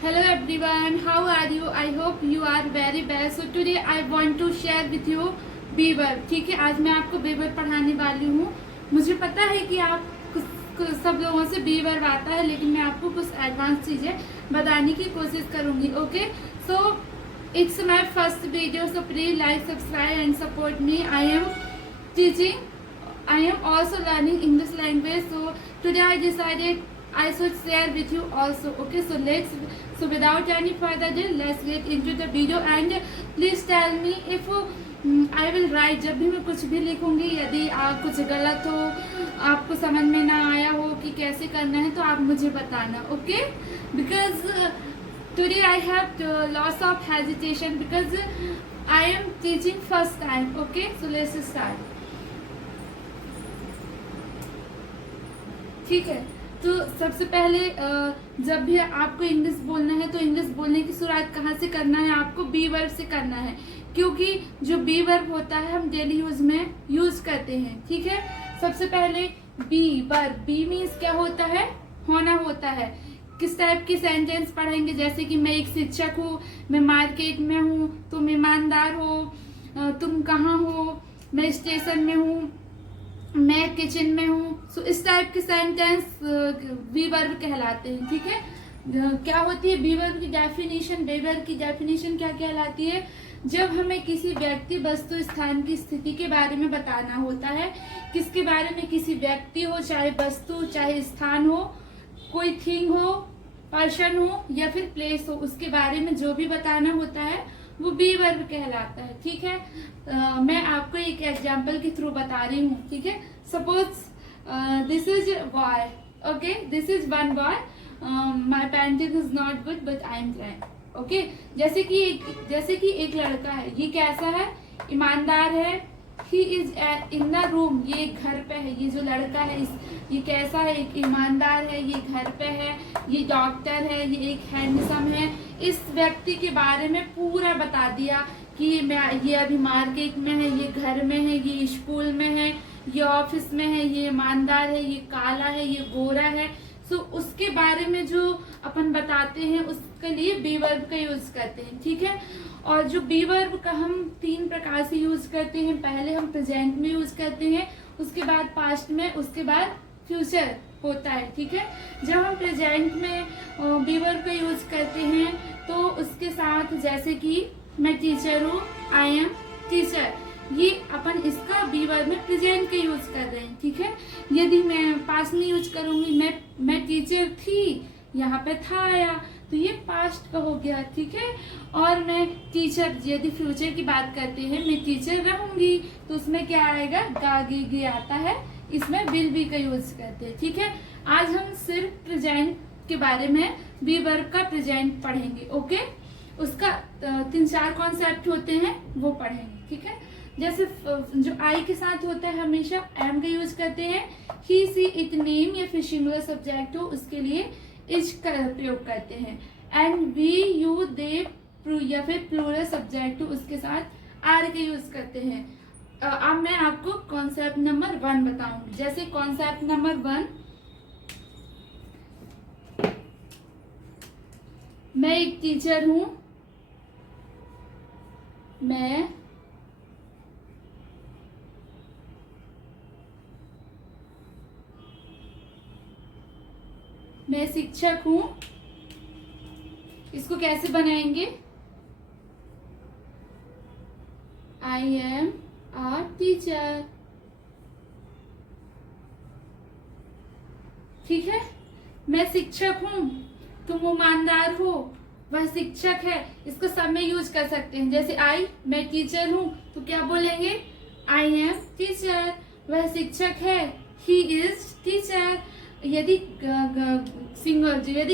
Hello everyone, how are you? I hope you are very best. So today I want to share with you be verb. ठीक है, आज मैं आपको B verb पढ़ाने वाली हूँ. मुझे पता है कि आप कुछ सब लोगों से बी वर्ब आता है, लेकिन मैं आपको कुछ एडवांस चीज़ें बताने की कोशिश करूँगी. Okay, so it's my first video, so please like, subscribe and support me. I am also learning English language, so today I decided I should share with you also. Okay, so without any further ado, let's get into the video and please tell me if I will write. जब भी मैं कुछ भी लिखूंगी, यदि कुछ गलत हो, आपको समझ में ना आया हो कि कैसे करना है, तो आप मुझे बताना. Okay, because today I have lots of hesitation because I am teaching first time. Okay, so let's start. ठीक है, तो सबसे पहले जब भी आपको इंग्लिश बोलना है तो इंग्लिश बोलने की शुरुआत कहाँ से करना है? आपको बी वर्ब से करना है, क्योंकि जो बी वर्ब होता है हम डेली यूज में यूज करते हैं. ठीक है, सबसे पहले बी वर्ब. बी मीन्स क्या होता है? होना होता है. किस टाइप की सेंटेंस पढ़ेंगे? जैसे कि मैं एक शिक्षक हूँ, मैं मार्केट में हूँ, तुम ईमानदार हो, तुम कहाँ हो, मैं स्टेशन में हूँ, मैं किचन में हूँ. सो इस टाइप के सेंटेंस बी वर्ब कहलाते हैं. ठीक है, क्या होती है बी वर्ब की डेफिनेशन? बी वर्ब की डेफिनेशन क्या कहलाती है? जब हमें किसी व्यक्ति, वस्तु, स्थान की स्थिति के बारे में बताना होता है. किसके बारे में? किसी व्यक्ति हो, चाहे वस्तु, चाहे स्थान हो, कोई थिंग हो, पर्सन हो या फिर प्लेस हो, उसके बारे में जो भी बताना होता है वो बी वर्ब कहलाता है. ठीक है, मैं आपको एक एग्जांपल के थ्रू बता रही हूँ. ठीक है, suppose this is boy. Okay, this is one boy. My painting is not good but I am trying. Okay, जैसे कि एक लड़का है. ये कैसा है? ईमानदार है. He is in the room. ये घर पे है. ये जो लड़का है ये कैसा है? एक ईमानदार है. ये घर पे है. ये डॉक्टर है. ये एक हैंडसम है. इस व्यक्ति के बारे में पूरा बता दिया कि ये अभी मार्केट में है, ये घर में है, ये स्कूल में है, ये ऑफिस में है, ये ईमानदार है, ये काला है, ये गोरा है. सो उसके बारे में जो अपन बताते हैं उसके लिए बी वर्ब का यूज करते हैं. ठीक है, और जो बी वर्ब का हम 3 प्रकार से यूज करते हैं. पहले हम प्रेजेंट में यूज करते हैं, उसके बाद पास्ट में, उसके बाद फ्यूचर होता है. ठीक है, जब हम प्रेजेंट में बी वर्ब का यूज करते हैं तो उसके साथ, जैसे कि मैं टीचर हूँ, आई एम टीचर, ये अपन इसका बी वर्ब में प्रेजेंट का यूज कर रहे हैं. ठीक है, यदि मैं पास्ट में यूज करूंगी, मैं टीचर थी, यहाँ पे था आया, तो ये पास्ट का हो गया. ठीक है, और मैं टीचर, यदि फ्यूचर की बात करते हैं, मैं टीचर रहूंगी, तो उसमें क्या आएगा? गे आता है. इसमें विल बी का यूज करते हैं. ठीक है, आज हम सिर्फ प्रेजेंट के बारे में बी वर्ब का प्रेजेंट पढ़ेंगे. ओके, उसका 3-4 कॉन्सेप्ट होते हैं वो पढ़ेंगे. ठीक है, जैसे जो आई के साथ होता है हमेशा एम का यूज करते हैं. ही, सी, इट, नेम या फिर सिंगुलर सब्जेक्ट हो उसके लिए इज का प्रयोग करते हैं. एंड वी, यू, दे या फिर प्लूरल सब्जेक्ट हो उसके साथ आर का यूज करते हैं. अब मैं आपको कॉन्सेप्ट नंबर 1 बताऊंगी. जैसे कॉन्सेप्ट नंबर 1, मैं एक टीचर हूं. मैं शिक्षक हूं. इसको कैसे बनाएंगे? I am a teacher. ठीक है, मैं शिक्षक हूं, तुम ईमानदार हो, वह शिक्षक है. इसको सब में यूज कर सकते हैं. जैसे मैं टीचर हूं, तो क्या बोलेंगे? I am teacher. वह शिक्षक है, ही इज टीचर. यदि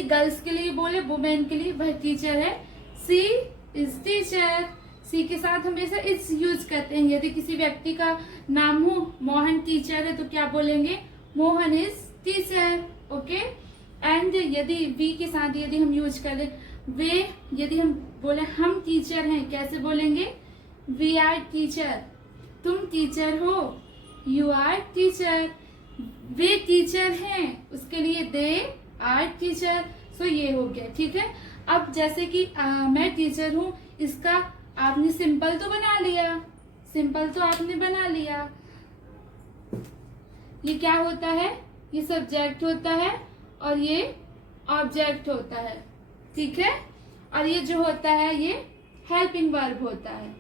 गर्ल्स के लिए बोले, वुमेन के लिए, वह टीचर है, सी इज टीचर. सी के साथ हमेशा इज यूज करते हैं. यदि किसी व्यक्ति का नाम हो, मोहन टीचर है, तो क्या बोलेंगे? Mohan is teacher. Okay, and यदि वी के साथ यदि हम यूज करें वे, यदि हम बोले हम टीचर हैं, कैसे बोलेंगे? We are teacher. तुम टीचर हो, यू आर टीचर. वे टीचर हैं, उसके लिए दे आर टीचर. सो ये हो गया. ठीक है, अब जैसे कि मैं टीचर हूँ, इसका आपने सिंपल तो बना लिया, सिंपल तो आपने बना लिया। ये क्या होता है, ये सब्जेक्ट होता है और ये ऑब्जेक्ट होता है, ठीक है। और ये जो होता है ये हेल्पिंग वर्ब होता है।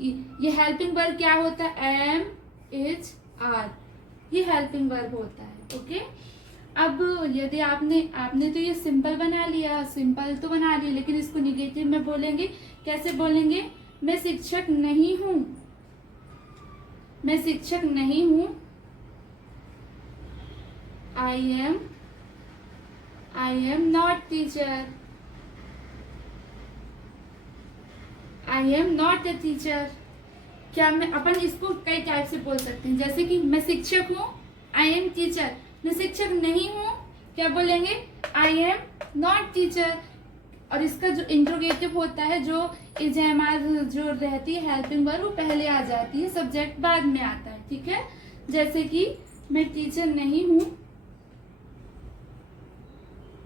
ये हेल्पिंग वर्ब क्या होता है, एम, इज, आर, ये हेल्पिंग वर्ब होता है। ओके, अब यदि आपने तो ये सिंपल बना लिया, सिंपल तो बना लिया, लेकिन इसको निगेटिव में बोलेंगे। कैसे बोलेंगे, मैं शिक्षक नहीं हूं, मैं शिक्षक नहीं हूं। I am not teacher. I am not a teacher. क्या मैं अपन इसको कई टाइप से बोल सकते हैं, जैसे कि मैं शिक्षक हूँ, I am teacher। मैं शिक्षक नहीं हूँ, क्या बोलेंगे, I am not teacher। और इसका जो इंट्रोगेटिव होता है, जो इज एम आर जो रहती है हेल्पिंग वर्ब, वो पहले आ जाती है, सब्जेक्ट बाद में आता है, ठीक है। जैसे कि मैं टीचर नहीं हूँ,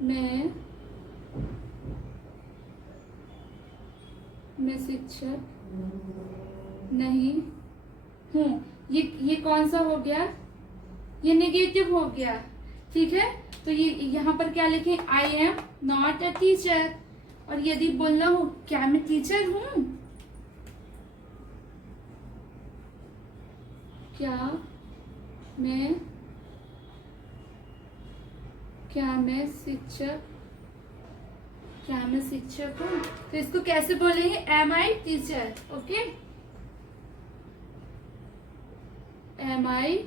मैं शिक्षक नहीं हूँ। ये कौन सा हो गया, ये नेगेटिव हो गया, ठीक है। तो ये यहाँ पर क्या लिखे, आई एम नॉट अ टीचर। और यदि बोलना हो क्या मैं टीचर हूँ, क्या मैं शिक्षक हूँ, तो इसको कैसे बोलेंगे, am I teacher. Okay, M आई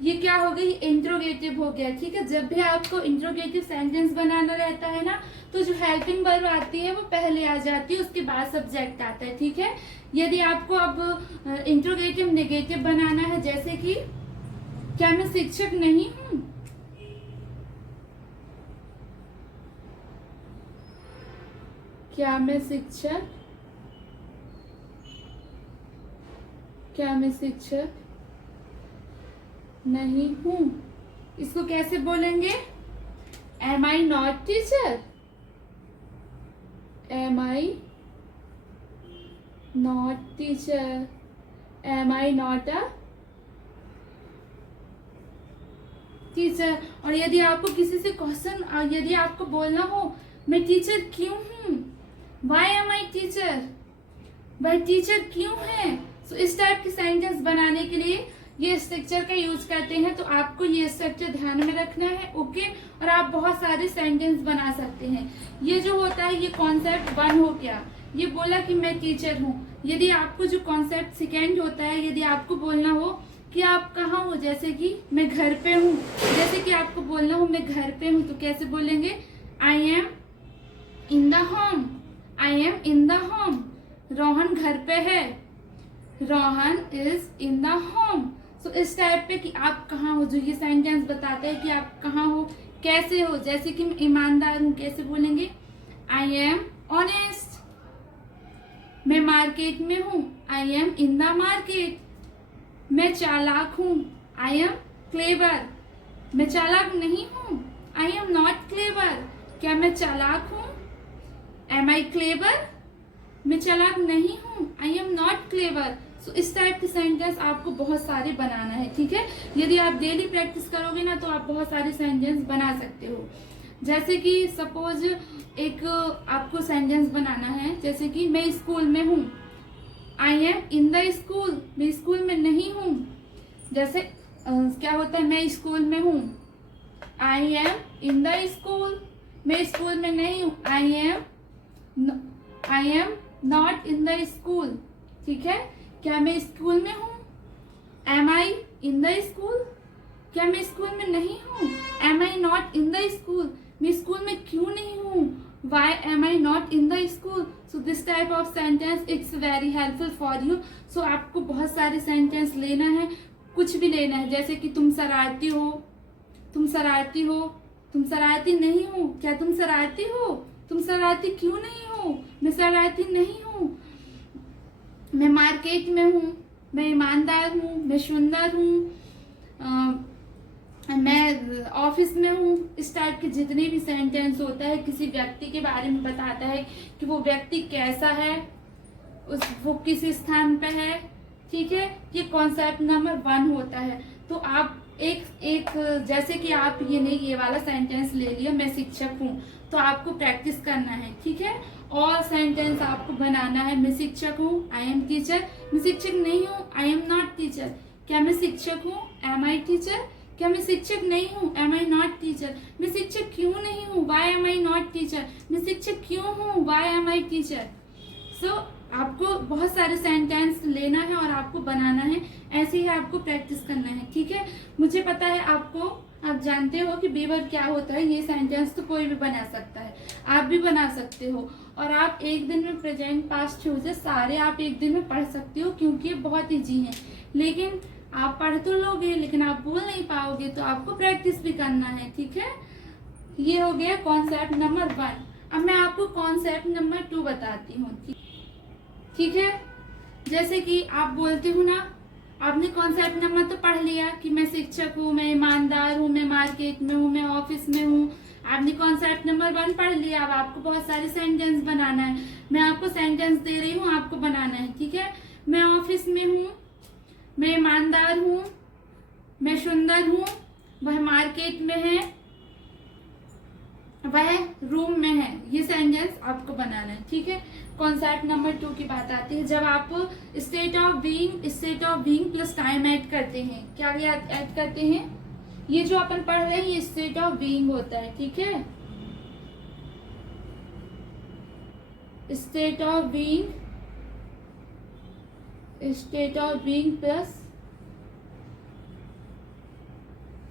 ये क्या हो गई, इंट्रोगेटिव हो गया, ठीक है। जब भी आपको इंट्रोगेटिव सेंटेंस बनाना रहता है ना, तो जो हेल्पिंग वर्ब आती है वो पहले आ जाती है, उसके बाद सब्जेक्ट आता है, ठीक है। यदि आपको अब इंट्रोगेटिव नेगेटिव बनाना है, जैसे कि क्या मैं शिक्षक नहीं हूं, क्या मैं शिक्षक नहीं हूं, इसको कैसे बोलेंगे, am I not teacher, am I not teacher, am I not a teacher. और यदि आपको किसी से क्वेश्चन, यदि आपको बोलना हो मैं टीचर क्यों हूं, वाई एम आई टीचर, वह टीचर क्यों है, तो इस टाइप की सेंटेंस बनाने के लिए ये स्ट्रक्चर का यूज करते हैं। तो आपको ये स्ट्रक्चर ध्यान में रखना है, ओके। और आप बहुत सारे सेंटेंस बना सकते हैं। ये जो होता है ये कॉन्सेप्ट 1 हो गया, ये बोला कि मैं टीचर हूँ। यदि आपको जो कॉन्सेप्ट सेकेंड होता है, यदि आपको बोलना हो कि आप कहाँ हो, जैसे कि मैं घर पे हूँ, जैसे कि आपको बोलना हो मैं घर पे हूँ, तो कैसे बोलेंगे, आई am in the home, I am in the home. Rohan घर पे है, Rohan is in the home. तो इस टाइप पे कि आप कहाँ हो, जो ये सेंटेंस बताते हैं कि आप कहाँ हो, कैसे हो। जैसे कि मैं ईमानदार हूँ, कैसे बोलेंगे, आई एम ऑनेस्ट। मैं मार्केट में हूँ, I am in the market. मैं चालाक हूँ, आई एम क्लेवर। मैं चालाक नहीं हूँ, आई एम नॉट क्लेवर। क्या मैं चालाक हूँ, एम आई क्लेवर। मैं चालाक नहीं हूँ, आई एम नॉट क्लेवर। सो इस टाइप के सेंटेंस आपको बहुत सारे बनाना है, ठीक है। यदि आप डेली प्रैक्टिस करोगे ना, तो आप बहुत सारे सेंटेंस बना सकते हो। जैसे कि सपोज एक आपको सेंटेंस बनाना है, जैसे कि मैं स्कूल में हूँ, I am in the school. मैं स्कूल में नहीं हूँ। जैसे क्या होता है, मैं स्कूल में हूँ, I am in the school. मैं स्कूल में नहीं हूँ, I am not in the school, ठीक है। क्या मैं स्कूल में हूँ, am I in the school. क्या मैं स्कूल में नहीं हूँ, am I not in the school. मैं स्कूल में क्यों नहीं हूँ, why am I not in the school. So this type of sentence it's very helpful for you. So आपको बहुत सारे सेंटेंस लेना है, कुछ भी लेना है, जैसे कि तुम शरारती हो, तुम शरारती हो, तुम शरारती नहीं हो। क्या तुम शरारती हो, तुम शरारती क्यों नहीं हो, मैं शरारती नहीं हूँ। मैं मार्केट में हूँ, मैं ईमानदार हूँ, मैं सुंदर हूँ, ऑफिस में हूँ, इस टाइप के जितने भी सेंटेंस होता है किसी व्यक्ति के बारे में बताता है कि वो व्यक्ति कैसा है, वो किस स्थान पे है, ठीक है, ये कॉन्सेप्ट नंबर 1 होता है। तो आप एक जैसे कि आप ये वाला सेंटेंस ले लिया, मैं शिक्षक हूँ, तो आपको प्रैक्टिस करना है, ठीक है। और सेंटेंस आपको बनाना है, मैं शिक्षक हूँ, आई एम टीचर, मैं शिक्षक नहीं हूँ, आई एम नॉट टीचर, क्या मैं शिक्षक हूँ, एम आई टीचर, क्या मैं शिक्षक नहीं हूँ, एम आई नॉट टीचर, मैं शिक्षक क्यों नहीं हूँ, why am I not teacher, मैं शिक्षक क्यों हूँ, why am I teacher. So आपको बहुत सारे सेंटेंस लेना है और आपको बनाना है, ऐसे ही आपको प्रैक्टिस करना है, ठीक है। मुझे पता है आप जानते हो कि बी वर्ब क्या होता है, ये सेंटेंस तो कोई भी बना सकता है, आप भी बना सकते हो। और आप एक दिन में प्रेजेंट पास्ट फ्यूचर सारे आप एक दिन में पढ़ सकते हो, क्योंकि ये बहुत ईजी है। लेकिन आप पढ़ तो लोगे लेकिन आप बोल नहीं पाओगे, तो आपको प्रैक्टिस भी करना है, ठीक है। ये हो गया कॉन्सेप्ट नंबर 1। अब मैं आपको कॉन्सेप्ट नंबर 2 बताती हूँ, ठीक है। जैसे कि आप बोलते हो ना, आपने कॉन्सेप्ट नंबर तो पढ़ लिया कि मैं शिक्षक हूँ, मैं ईमानदार हूँ, मैं मार्केट में हूँ, मैं ऑफिस में हूँ। आपने कॉन्सेप्ट नंबर 1 पढ़ लिया। अब आपको बहुत सारे सेंटेंस बनाना है। मैं आपको सेंटेंस दे रही हूँ, आपको बनाना है, ठीक है। मैं ऑफिस में हूँ, मैं ईमानदार हूँ, मैं सुंदर हूँ, वह मार्केट में है, वह रूम में है। ये सेंटेंस आपको बनाना है, ठीक है। कॉन्सेप्ट नंबर 2 की बात आती है, जब आप state of being plus time add करते हैं। क्या ऐड करते हैं? ये जो अपन पढ़ रहे हैं ये स्टेट ऑफ बीइंग होता है, ठीक है। State of being plus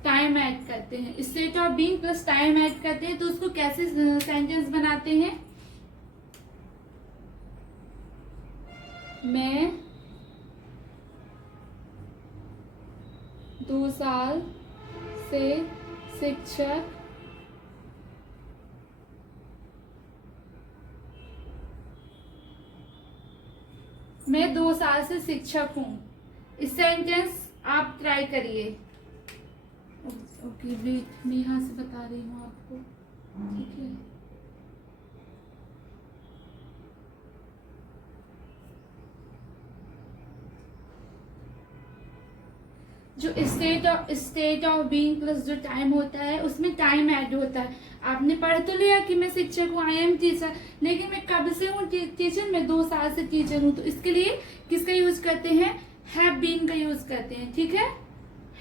time add करते हैं। State of being plus time add करते हैं, तो उसको कैसे सेंटेंस बनाते हैं? मैं 2 साल से शिक्षक मैं 2 साल से शिक्षक हूँ। इस सेंटेंस आप ट्राई करिए। ओके वेट, मैं यहाँ से बता रही हूँ आपको, ठीक है। जो स्टेट ऑफ बीइंग प्लस जो टाइम होता है उसमें टाइम ऐड होता है। आपने पढ़ तो लिया कि मैं शिक्षक हूँ, आई एम टीचर, लेकिन मैं कब से हूँ टीचर? मैं 2 साल से टीचर हूँ। तो इसके लिए किसका यूज करते हैं? हैव बीन का यूज करते हैं, ठीक है।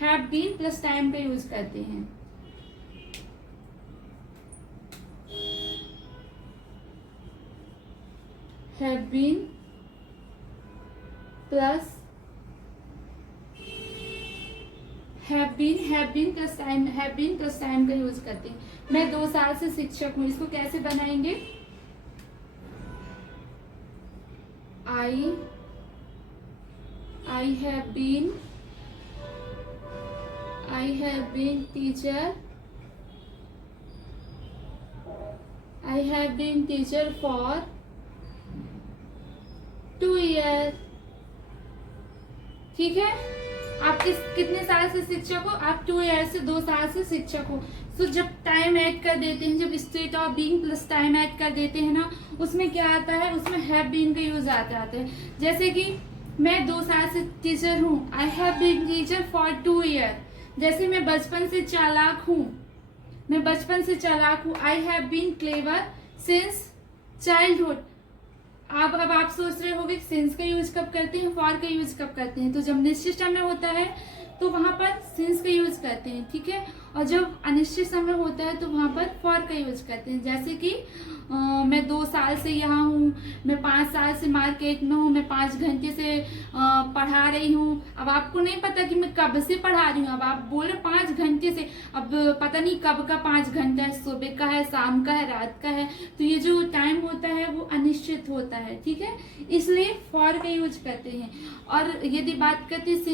हैव बीन प्लस टाइम का यूज करते हैं। Have been plus have been plus time का यूज करते हैं। मैं 2 साल से शिक्षक हूँ, इसको कैसे बनाएंगे? I have been teacher for 2 years, ठीक है। आप कितने साल से शिक्षक हो? आप 2 ईयर से 2 साल से शिक्षक हो। तो जब टाइम ऐड कर देते हैं, जब state of being plus time add कर देते हैं ना, उसमें क्या आता है? उसमें हैव बीन का यूज आता है। जैसे कि मैं 2 साल से टीचर हूँ, I have been teacher for 2 year. जैसे मैं बचपन से चालाक हूँ, I have been clever since childhood. अब आप सोच रहे होंगे सिंस का यूज कब करते हैं, फॉर का यूज कब करते हैं? तो जब निश्चित समय होता है तो वहां पर सिंस का यूज करते हैं, ठीक है। और जब अनिश्चित समय होता है तो वहां पर फॉर का यूज करते हैं। जैसे कि मैं 2 साल से यहाँ हूँ, मैं 5 साल से मार्केट में हूँ, मैं 5 घंटे से पढ़ा रही हूँ। अब आपको नहीं पता कि मैं कब से पढ़ा रही हूँ, अब आप बोल रहे 5 घंटे से, अब पता नहीं कब का 5 घंटा है, सुबह का है, शाम का है, रात का है। तो ये जो टाइम होता है वो अनिश्चित होता है, ठीक है। इसलिए फॉर का यूज करते हैं। और यदि बात करते हैं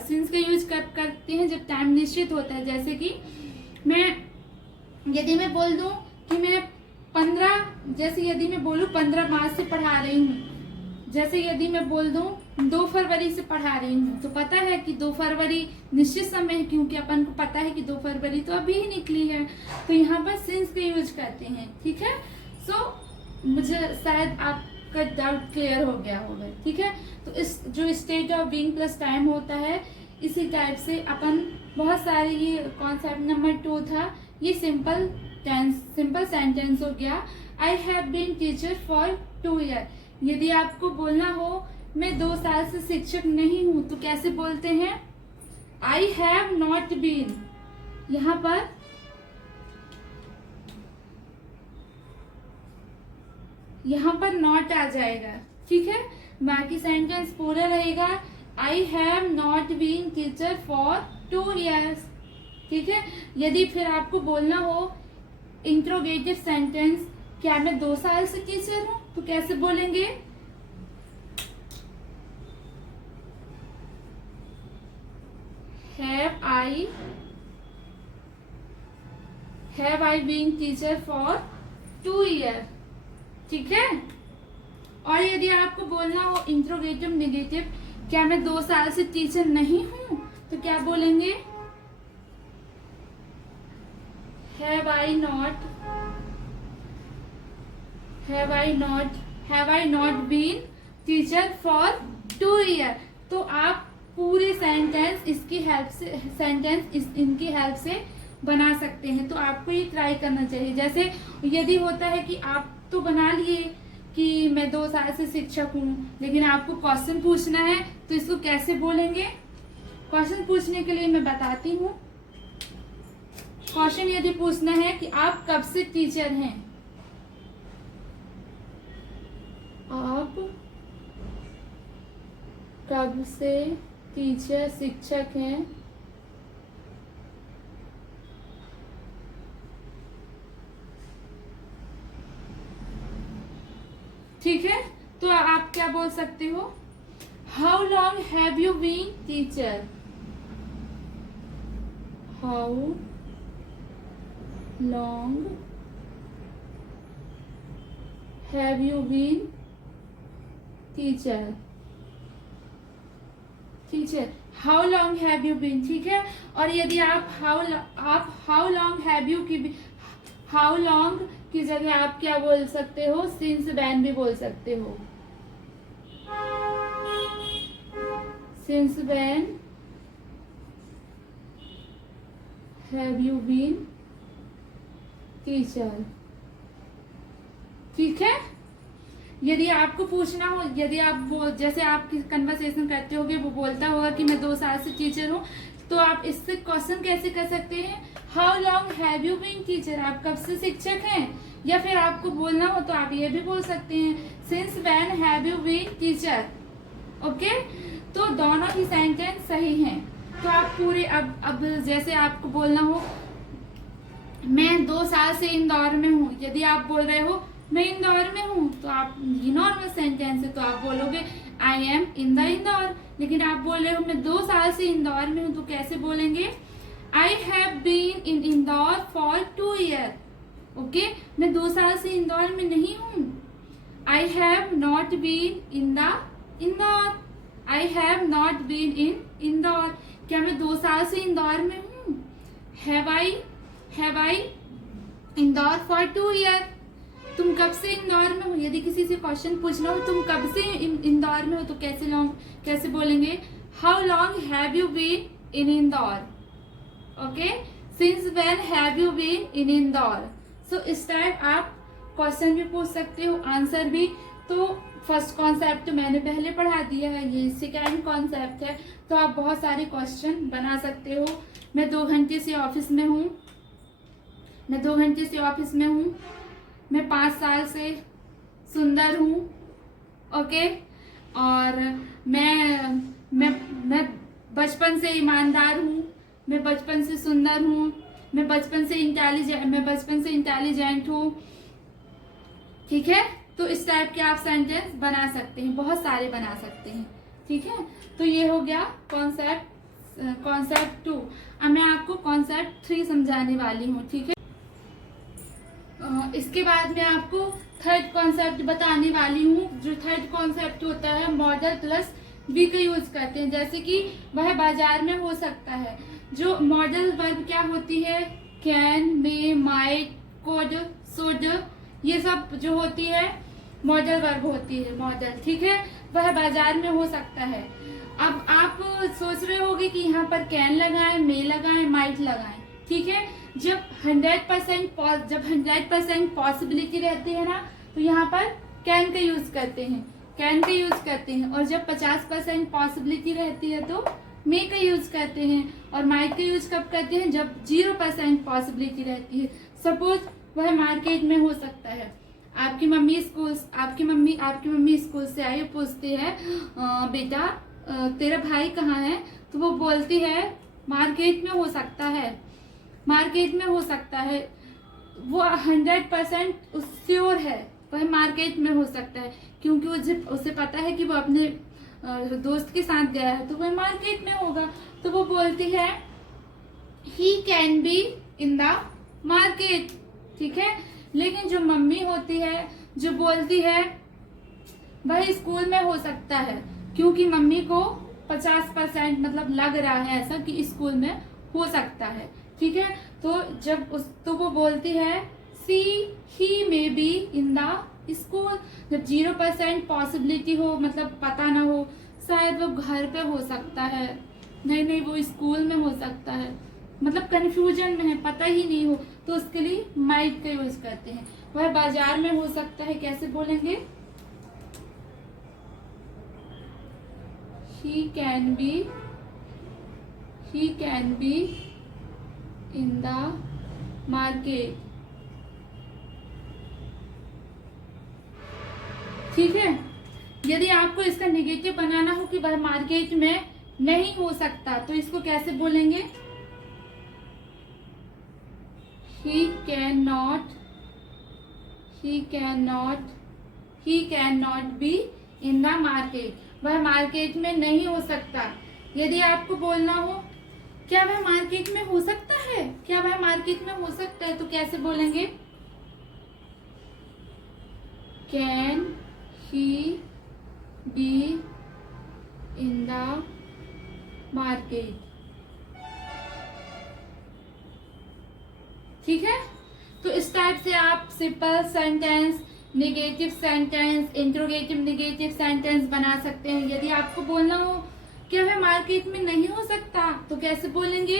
सिंस का यूज करते हैं जब टाइम निश्चित होता है। जैसे कि यदि मैं बोल दूं कि मैं 15 मार्च से पढ़ा रही हूँ, जैसे यदि मैं बोल दूं 2 फरवरी से पढ़ा रही हूँ, तो पता है कि 2 फरवरी निश्चित समय है, क्योंकि अपन को पता है कि 2 फरवरी तो अभी ही निकली है, तो यहाँ पर सिंस का यूज करते हैं। ठीक है, सो मुझे शायद आपका डाउट क्लियर हो गया होगा। ठीक है, तो इस जो state of being plus time होता है, इसी टाइप से अपन बहुत सारे, ये कॉन्सेप्ट नंबर 2 था, ये सिंपल सेंटेंस हो गया। I have been teacher for 2 year. यदि आपको बोलना हो मैं 2 साल से शिक्षक नहीं हूं, तो कैसे बोलते हैं? आई हैव नॉट बीन, यहां पर नॉट आ जाएगा। ठीक है, बाकी सेंटेंस पूरा रहेगा। I have not been teacher for 2 years. ठीक है, यदि फिर आपको बोलना हो इंट्रोगेटिव सेंटेंस, क्या मैं 2 साल से टीचर हूं, तो कैसे बोलेंगे? Have I been teacher for 2 years? ठीक है, और यदि आपको बोलना हो इंट्रोगेटिव नेगेटिव, क्या मैं 2 साल से टीचर नहीं हूं, तो क्या बोलेंगे? Have I not been teacher for 2 years? तो आप पूरे इनकी हेल्प से बना सकते हैं। तो आपको ये ट्राई करना चाहिए। जैसे यदि होता है कि आप तो बना लिए कि मैं 2 साल से शिक्षक हूँ, लेकिन आपको क्वेश्चन पूछना है, तो इसको कैसे बोलेंगे? क्वेश्चन पूछने के लिए मैं बताती हूँ। क्वेश्चन यदि पूछना है कि आप कब से टीचर हैं, आप कब से टीचर शिक्षक हैं, ठीक है, तो आप क्या बोल सकते हो? How long have you been teacher? How long have you been teacher? How long have you been. ठीक है, और यदि आप हाउ लॉन्ग हैव यू की हाउ लॉन्ग की जगह आप क्या बोल सकते हो? सिंस व्हेन भी बोल सकते हो। Since when have you been teacher. ठीक है, यदि आपको पूछना हो, यदि आप जैसे आप कन्वर्सेशन करते होगे, वो बोलता होगा कि मैं 2 साल से टीचर हूँ, तो आप इससे क्वेश्चन कैसे कर सकते हैं? How long have you been teacher? आप कब से शिक्षक हैं? या फिर आपको बोलना हो तो आप ये भी बोल सकते हैं since when have you been teacher. Okay, तो दोनों ही सेंटेंस सही हैं। तो आप पूरे अब जैसे आपको बोलना हो मैं 2 साल से इंदौर में हूँ, यदि आप बोल रहे हो मैं इंदौर में हूँ, तो आप ये नॉर्मल सेंटेंस है, तो आप बोलोगे आई एम इन द इंदौर। लेकिन आप बोल रहे हो मैं 2 साल से इंदौर में हूँ, तो कैसे बोलेंगे? I have been in Indore for 2 year. Okay, मैं 2 साल से इंदौर में नहीं हूँ। I have not been in the Indore. I have not been in Indore. क्या मैं 2 साल से इंदौर में हूँ? Have I Indore for 2 year. तुम कब से इंदौर में हो? यदि किसी से क्वेश्चन पूछना हो तुम कब से इंदौर में हो, तो कैसे बोलेंगे? How long have you been in Indore? Okay, since when have you been in Indore. So इस टाइप आप क्वेश्चन भी पूछ सकते हो, आंसर भी। तो फर्स्ट कॉन्सेप्ट तो मैंने पहले पढ़ा दिया है, ये सेकेंड कॉन्सेप्ट है। तो आप बहुत सारे क्वेश्चन बना सकते हो। मैं 2 घंटे से ऑफिस में हूँ। मैं 5 साल से सुंदर हूँ। ओके, और मैं बचपन से ईमानदार हूँ। मैं बचपन से सुंदर हूँ। मैं बचपन से इंटेलिजेंट हूँ। ठीक है, तो इस टाइप के आप सेंटेंस बना सकते हैं, बहुत सारे बना सकते हैं। ठीक है, तो ये हो गया कॉन्सेप्ट 2। अब मैं आपको कॉन्सेप्ट 3 समझाने वाली हूँ। ठीक है, इसके बाद मैं आपको थर्ड कॉन्सेप्ट बताने वाली हूँ। जो थर्ड कॉन्सेप्ट होता है मॉडल प्लस बी का यूज करते हैं, जैसे कि वह बाजार में हो सकता है। जो मॉडल वर्ब क्या होती है, can, may, might, could, should, ये सब जो होती है मॉडल वर्ब होती है, मॉडल, ठीक है। वह बाजार में हो सकता है। अब आप सोच रहे होंगे कि यहाँ पर कैन लगाएं, मे लगाएं, माइट लगाएं, ठीक है। जब 100% पॉसिबिलिटी रहती है ना, तो यहाँ पर कैन का यूज करते हैं, कैन का यूज करते हैं। और जब 50% पॉसिबिलिटी रहती है तो मे का यूज करते हैं। और माइट का यूज कब करते हैं, जब 0% पॉसिबिलिटी रहती है। सपोज वह मार्केट में हो सकता है। आपकी मम्मी स्कूल से आई, पूछती है बेटा तेरा भाई कहाँ है, तो वो बोलती है मार्केट में हो सकता है, मार्केट में हो सकता है। वो 100% श्योर है वह मार्केट में हो सकता है, क्योंकि उसे पता है कि वो अपने दोस्त के साथ गया है, तो वह मार्केट में होगा। तो वो बोलती है he can be in the market, ठीक है। लेकिन जो मम्मी होती है, जो बोलती है वह स्कूल में हो सकता है, क्योंकि मम्मी को 50% मतलब लग रहा है ऐसा कि स्कूल में हो सकता है, ठीक है। तो वो बोलती है she he may be in the school. जब 0% पॉसिबिलिटी हो, मतलब पता ना हो, शायद वो घर पे हो सकता है, नहीं वो स्कूल में हो सकता है, मतलब कंफ्यूजन में है, पता ही नहीं हो, तो उसके लिए माइट का यूज करते हैं। वह बाजार में हो सकता है, कैसे बोलेंगे, he can be in the market, ठीक है। यदि आपको इसका नेगेटिव बनाना हो कि वह मार्केट में नहीं हो सकता, तो इसको कैसे बोलेंगे, he cannot be in the market, वह मार्केट में नहीं हो सकता। यदि आपको बोलना हो क्या वह मार्केट में हो सकता है, क्या वह मार्केट में हो सकता है, तो कैसे बोलेंगे, can he B in the market, ठीक है। तो इस टाइप से आप simple sentence, negative sentence, interrogative negative sentence बना सकते हैं। यदि आपको बोलना हो कि वह मार्केट में नहीं हो सकता, तो कैसे बोलेंगे,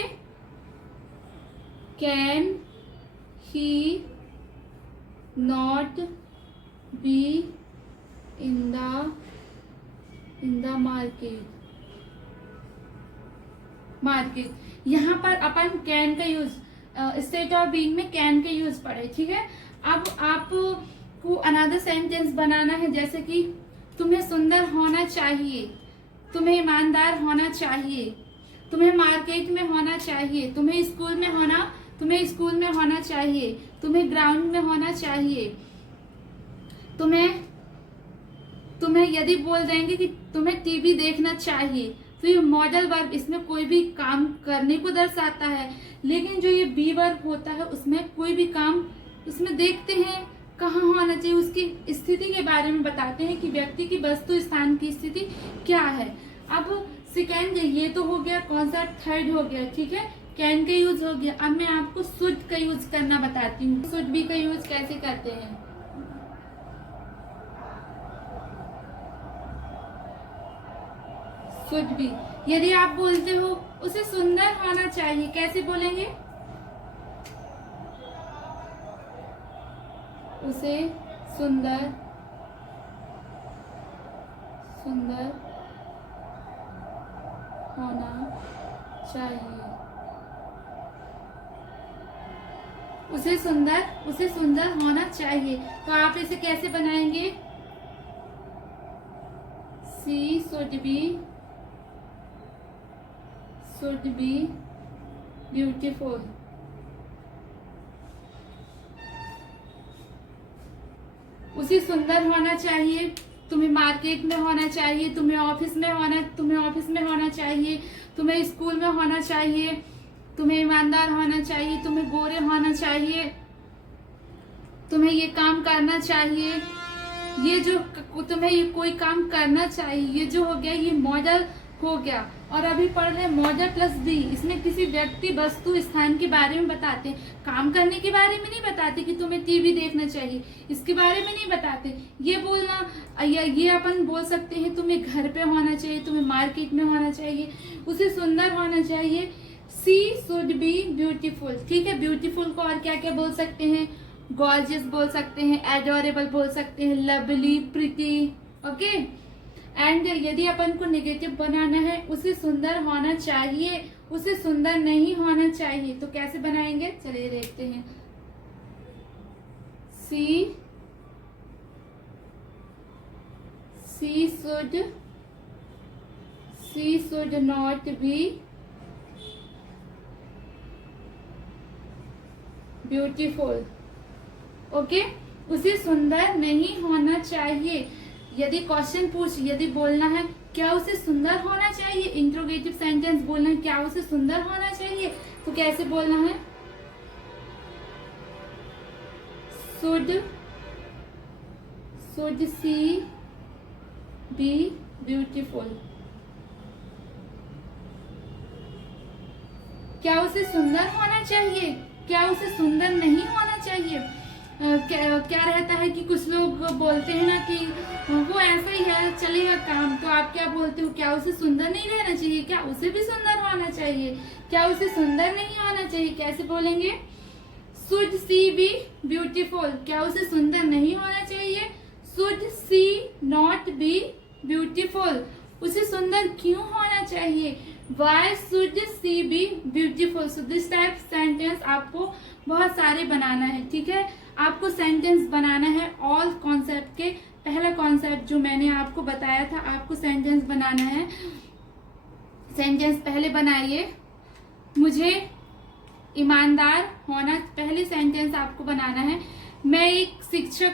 can he not be in the market. यहाँ पर अपन कैन का यूज, स्टेट ऑफ बीइंग में कैन का यूज पढ़े, ठीक है। अब आपको अनदर सेंटेंस बनाना है, जैसे कि तुम्हें सुंदर होना चाहिए, तुम्हें ईमानदार होना चाहिए, तुम्हें मार्केट में होना चाहिए, तुम्हें स्कूल में होना चाहिए, तुम्हें ग्राउंड में होना चाहिए, तुम्हें यदि बोल देंगे कि तुम्हें टीवी देखना चाहिए, तो ये मॉडल वर्ब इसमें कोई भी काम करने को दर्शाता है। लेकिन जो ये बी वर्ब होता है उसमें कोई भी काम, उसमें देखते हैं कहाँ होना चाहिए, उसकी स्थिति के बारे में बताते हैं कि व्यक्ति की वस्तु स्थान की स्थिति क्या है। अब सेकेंड ये तो हो गया कॉन्सेप्ट, थर्ड हो गया, ठीक है, कैन का यूज हो गया। अब मैं आपको शुड का यूज करना बताती हूँ। शुड बी का यूज कैसे करते हैं, शुड बी, यदि आप बोलते हो उसे सुंदर होना चाहिए, कैसे बोलेंगे, उसे सुंदर होना चाहिए, उसे सुंदर होना चाहिए। तो आप इसे कैसे बनाएंगे, सी शुड बी ब्यूटीफुल, उसे सुंदर होना चाहिए, तुम्हें मार्केट में होना चाहिए, तुम्हें ऑफिस में होना चाहिए, तुम्हें स्कूल में होना चाहिए, तुम्हें ईमानदार होना चाहिए, तुम्हें गोरे होना चाहिए, तुम्हें ये काम करना चाहिए, ये जो तुम्हें ये कोई काम करना चाहिए, ये जो हो गया ये मॉडल हो गया। और अभी पढ़ रहे हैं मॉडल प्लस बी, इसमें किसी व्यक्ति वस्तु स्थान के बारे में बताते हैं, काम करने के बारे में नहीं बताते कि तुम्हें टीवी देखना चाहिए, इसके बारे में नहीं बताते। ये बोलना ये अपन बोल सकते हैं तुम्हें घर पे होना चाहिए, तुम्हें मार्केट में होना चाहिए, उसे सुंदर होना चाहिए। सी शुड बी ब्यूटीफुल, ठीक है। ब्यूटीफुल को और क्या क्या बोल सकते हैं, गॉर्जियस बोल सकते हैं, एडोरेबल बोल सकते हैं, लवली, प्रिटी, ओके। एंड यदि अपन को नेगेटिव बनाना है, उसे सुंदर होना चाहिए, उसे सुंदर नहीं होना चाहिए, तो कैसे बनाएंगे चलिए देखते हैं। She should not be beautiful, okay. उसे सुंदर नहीं होना चाहिए। यदि क्वेश्चन यदि बोलना है क्या उसे सुंदर होना चाहिए, इंट्रोगेटिव सेंटेंस बोलना है क्या उसे सुंदर होना चाहिए, तो कैसे बोलना है, शुड सी बी ब्यूटीफुल। क्या उसे सुंदर होना चाहिए, क्या उसे सुंदर नहीं होना चाहिए। क्या रहता है कि कुछ लोग बोलते हैं ना कि वो ऐसा ही है, चलेगा काम, तो आप क्या बोलते हो, क्या उसे सुंदर नहीं रहना चाहिए, क्या उसे भी सुंदर होना चाहिए, क्या उसे सुंदर नहीं होना चाहिए, कैसे बोलेंगे, शुड सी बी ब्यूटीफुल, क्या उसे सुंदर नहीं होना चाहिए, should she not be beautiful, उसे सुंदर क्यों होना चाहिए, why should she be beautiful. So this type sentence आपको बहुत सारे बनाना है, ठीक है। आपको सेंटेंस बनाना है ऑल कॉन्सेप्ट के। पहला कॉन्सेप्ट जो मैंने आपको बताया था, आपको सेंटेंस बनाना है। सेंटेंस पहले बनाइए, मुझे ईमानदार होना, पहले सेंटेंस आपको बनाना है। मैं एक शिक्षक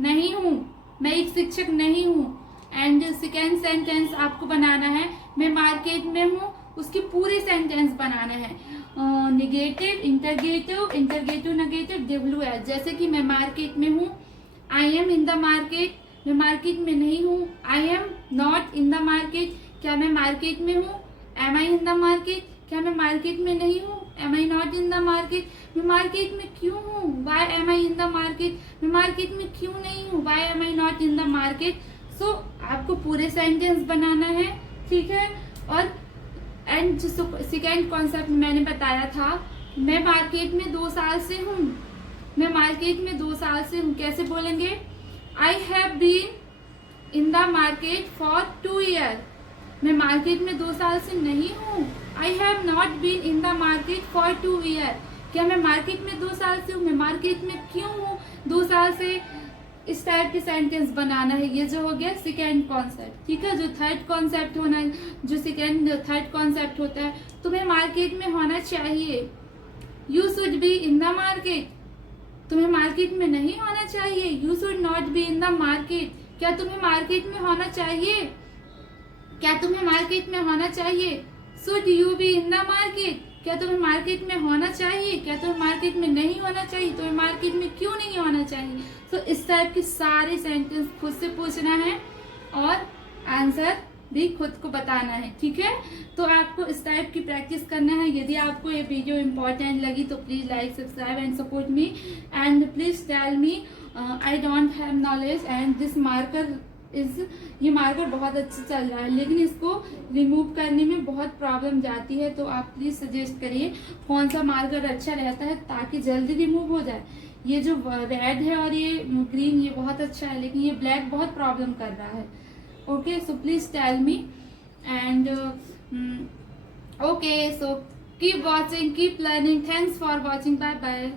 नहीं हूँ, मैं एक शिक्षक नहीं हूँ। एंड सेकेंड सेंटेंस आपको बनाना है, मैं मार्केट में हूँ, उसकी पूरी सेंटेंस बनाना है। Negative, interrogative, interrogative negative, WH। जैसे कि मैं मार्केट में हूँ, I am in the market, मैं मार्केट में नहीं हूँ, I am not in the market, क्या मैं मार्केट में हूँ, am I in the market, क्या मैं मार्केट में नहीं हूँ, am I not in the market, मैं मार्केट में क्यों हूँ, why am I in the market, मैं मार्केट में क्यों नहीं हूँ, why am I not in the market. So आपको पूरे सेंटेंस बनाना है, ठीक है। और एंड जो सेकेंड कॉन्सेप्ट मैंने बताया था, मैं मार्केट में 2 साल से हूँ, मैं मार्केट में 2 साल से हूँ, कैसे बोलेंगे, I have been in the market for 2 year, मैं मार्केट में 2 साल से नहीं हूँ, I have not been in the market for 2 year, क्या मैं मार्केट में 2 साल से हूँ, मैं मार्केट में क्यों हूँ 2 साल से। इस टाइप के सेंटेंस बनाना है। ये जो हो गया सेकेंड कॉन्सेप्ट, ठीक है। जो थर्ड कॉन्सेप्ट होना, जो थर्ड कॉन्सेप्ट होता है, तुम्हें मार्केट में होना चाहिए, you should be in the market, तुम्हें मार्केट में नहीं होना चाहिए, you should not B in the market, क्या तुम्हें मार्केट में होना चाहिए, क्या तुम्हें मार्केट में होना चाहिए, should you B in the market, क्या तुम्हें मार्केट में होना चाहिए, क्या तुम्हें मार्केट में नहीं होना चाहिए, तुम्हें मार्केट में क्यों नहीं होना चाहिए। तो इस टाइप के सारे सेंटेंस खुद से पूछना है और आंसर भी खुद को बताना है, ठीक है। तो आपको इस टाइप की प्रैक्टिस करना है। यदि आपको ये वीडियो इम्पोर्टेंट लगी तो please like, subscribe and support me and please tell me I don't have knowledge and this marker ये मार्कर बहुत अच्छा चल रहा है, लेकिन इसको रिमूव करने में बहुत प्रॉब्लम जाती है। तो आप प्लीज सजेस्ट करिए कौन सा मार्कर अच्छा रहता है ताकि जल्दी रिमूव हो जाए। ये जो रेड है और ये ग्रीन, ये बहुत अच्छा है, लेकिन ये ब्लैक बहुत प्रॉब्लम कर रहा है। Okay, so please tell me and okay, so keep watching, keep learning. Thanks for watching, bye bye.